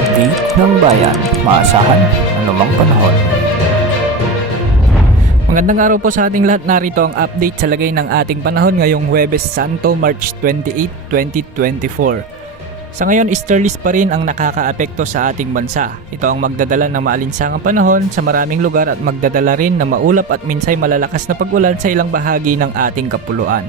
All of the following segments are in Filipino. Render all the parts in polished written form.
update ng bayan, maasahan anumang panahon. Magandang araw po sa ating lahat. Narito ang update sa lagay ng ating panahon ngayong Huwebes Santo, March 28, 2024. Sa ngayon, easterlies pa rin ang nakakaapekto sa ating bansa. Ito ang magdadala ng maalinsangang panahon sa maraming lugar at magdadala rin ng maulap at minsay malalakas na pag-ulan sa ilang bahagi ng ating kapuluan.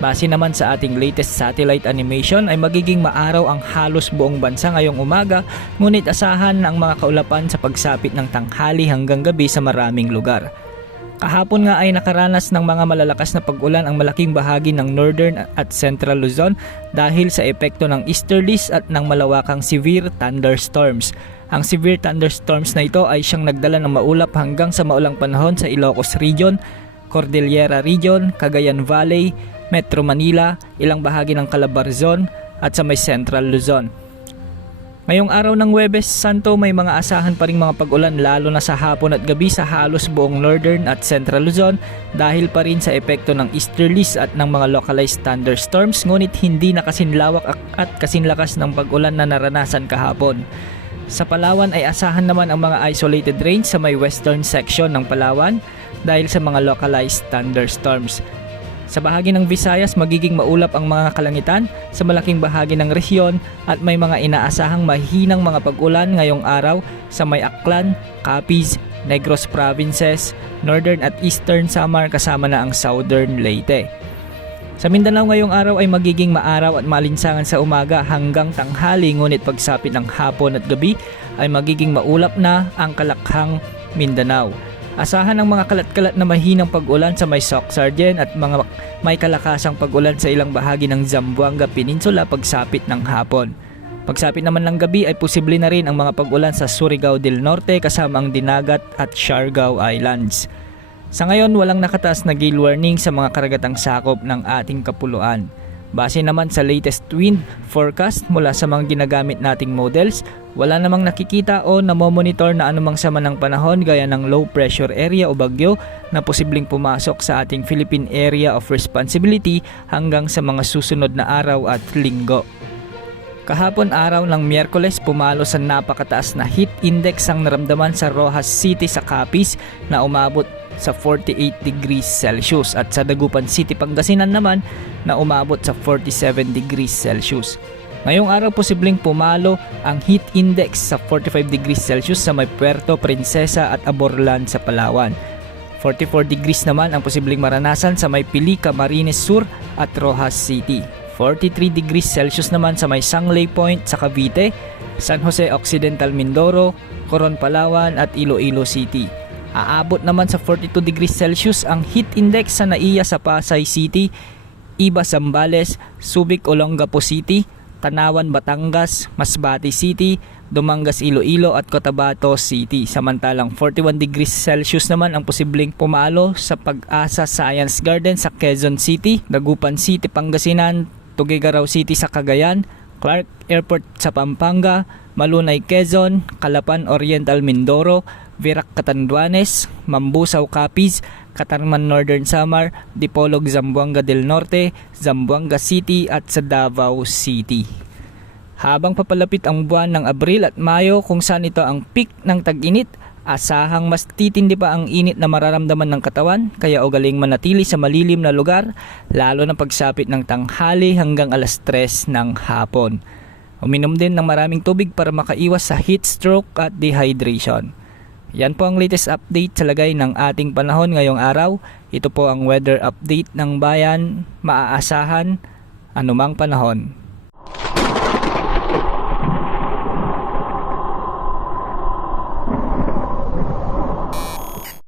Base naman sa ating latest satellite animation ay magiging maaraw ang halos buong bansa ngayong umaga, ngunit asahan ang mga kaulapan sa pagsapit ng tanghali hanggang gabi sa maraming lugar. Kahapon nga ay nakaranas ng mga malalakas na pag-ulan ang malaking bahagi ng Northern at Central Luzon dahil sa epekto ng easterlies at ng malawakang severe thunderstorms. Ang severe thunderstorms na ito ay siyang nagdala ng maulap hanggang sa maulang panahon sa Ilocos Region, Cordillera Region, Cagayan Valley, Metro Manila, ilang bahagi ng Calabarzon at sa may Central Luzon. Ngayong araw ng Huwebes Santo may mga asahan pa ring mga pag-ulan lalo na sa hapon at gabi sa halos buong Northern at Central Luzon dahil pa rin sa epekto ng easterlies at ng mga localized thunderstorms, ngunit hindi na kasinlawak at kasinlakas ng pag-ulan na naranasan kahapon. Sa Palawan ay asahan naman ang mga isolated rains sa may western section ng Palawan dahil sa mga localized thunderstorms. Sa bahagi ng Visayas, magiging maulap ang mga kalangitan sa malaking bahagi ng rehiyon at may mga inaasahang mahinang mga pag-ulan ngayong araw sa may Aklan, Capiz, Negros Provinces, Northern at Eastern Samar kasama na ang Southern Leyte. Sa Mindanao ngayong araw ay magiging maaraw at malinsangan sa umaga hanggang tanghali, ngunit pagsapit ng hapon at gabi ay magiging maulap na ang Kalakhang, Mindanao. Asahan ang mga kalat-kalat na mahinang pag-ulan sa may Soc-Sargen at mga may kalakasang pag-ulan sa ilang bahagi ng Zamboanga Peninsula pagsapit ng hapon. Pagsapit naman ng gabi ay posible na rin ang mga pag-ulan sa Surigao del Norte kasama ang Dinagat at Siargao Islands. Sa ngayon, walang nakataas na gale warning sa mga karagatang sakop ng ating kapuluan. Base naman sa latest wind forecast mula sa mga ginagamit nating models, wala namang nakikita o namomonitor na anumang sama ng panahon gaya ng low pressure area o bagyo na posibleng pumasok sa ating Philippine Area of Responsibility hanggang sa mga susunod na araw at linggo. Kahapon araw ng Miyerkules, pumalo sa napakataas na heat index ang naramdaman sa Rojas City sa Capiz na umabot sa 48 degrees Celsius at sa Dagupan City, Pangasinan naman na umabot sa 47 degrees Celsius. Ngayong araw posibleng pumalo ang heat index sa 45 degrees Celsius sa may Puerto Princesa at Aborlan sa Palawan. 44 degrees naman ang posibleng maranasan sa may Pili, Camarines Sur at Rojas City. 43 degrees Celsius naman sa may Sangley Point sa Cavite, San Jose Occidental Mindoro, Coron, Palawan at Iloilo City. Aabot naman sa 42 degrees Celsius ang heat index sa Naiya sa Pasay City, Iba, Zambales, Subic, Olongapo City, Tanawan, Batangas, Masbate City, Dumangas, Iloilo at Cotabato City. Samantalang 41 degrees Celsius naman ang posibleng pumalo sa Pag-asa Science Garden sa Quezon City, Dagupan City, Pangasinan, Tuguegarao City sa Cagayan, Clark Airport sa Pampanga, Malunay, Quezon, Calapan Oriental, Mindoro, Virac, Catanduanes, Mambusaw, Capiz, Catarman, Northern Samar, Dipolog, Zamboanga del Norte, Zamboanga City at sa Davao City. Habang papalapit ang buwan ng Abril at Mayo kung saan ito ang peak ng tag-init, asahang mas titindi pa ang init na mararamdaman ng katawan, kaya ugaling manatili sa malilim na lugar lalo na pagsapit ng tanghali hanggang alas 3 ng hapon. Uminom din ng maraming tubig para makaiwas sa heat stroke at dehydration. Yan po ang latest update sa lagay ng ating panahon ngayong araw. Ito po ang weather update ng bayan, maaasahan anumang panahon.